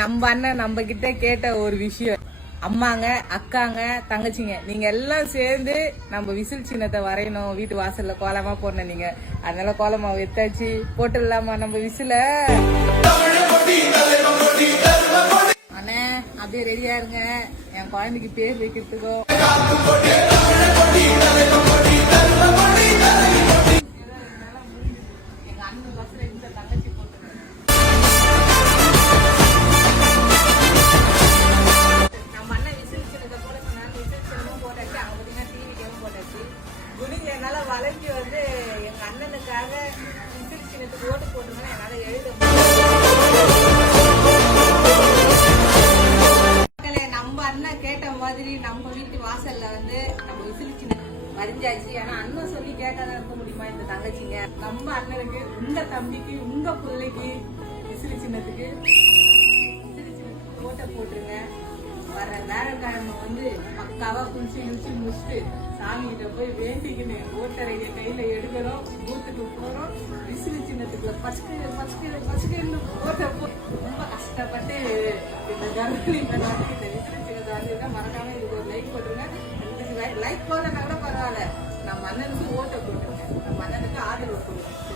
நம்ம அண்ணன் நம்ம கிட்ட கேட்ட ஒரு விஷயம், அம்மாங்க, அக்காங்க, தங்கச்சிங்க, நீங்க எல்லாம் சேர்ந்து நம்ம விசில் சின்னத்தை வரையணும், வீட்டு வாசல்ல கோலமா போடணும். நீங்க அதனால கோலமாவை எடுத்தாச்சு, போட்டுடலாமா நம்ம விசில? அண்ணே அப்படியே ரெடியா இருங்க, என் குழந்தைக்கு பேர் வைக்கிறதுக்கும். எங்க அண்ணன் பஸ்ல இந்த தங்கச்சி என்னால வளைஞ்சு வந்து எங்க அண்ணனுக்காக விசில் சின்னத்துக்கு ஓட்டு போட்டுருந்தேன். என்னால எழுத நம்ம அண்ணன் கேட்ட மாதிரி நம்ம வீட்டு வாசல்ல வந்து நம்ம விசில் சின்ன வரைஞ்சாச்சு. ஆனா அண்ணன் சொல்லி கேட்காத இருக்க முடியுமா இந்த தங்கச்சிங்க? நம்ம அண்ணனுக்கு, உங்க தம்பிக்கு, உங்க பிள்ளைக்கு விசில் சின்னத்துக்கு ஓட்ட போட்டுருங்க. வர வேலைக்கிழமை வந்து பக்காவா குளிச்சு இழிச்சு முடிச்சுட்டு சாமி கிட்ட போய் வேண்டிக்கின்னு ஓட்டரைய கையில எடுக்கிறோம், பூத்துக்கு போறோம். விசிறு சின்னத்துக்குள்ள பசுக்கு ஓட்ட போய் ரொம்ப கஷ்டப்பட்டு இந்த கர்ப்பிணி இந்த விசிறு சின்னத்தை வந்து மறக்காம இதுக்கு ஒரு லைக் போட்டுருங்க. லைக் போதனா கூட பரவாயில்ல, நம்ம அண்ணனுக்கு ஓட்ட போட்டுருங்க, நம்ம அண்ணனுக்கு ஆதரவு கொடுங்க.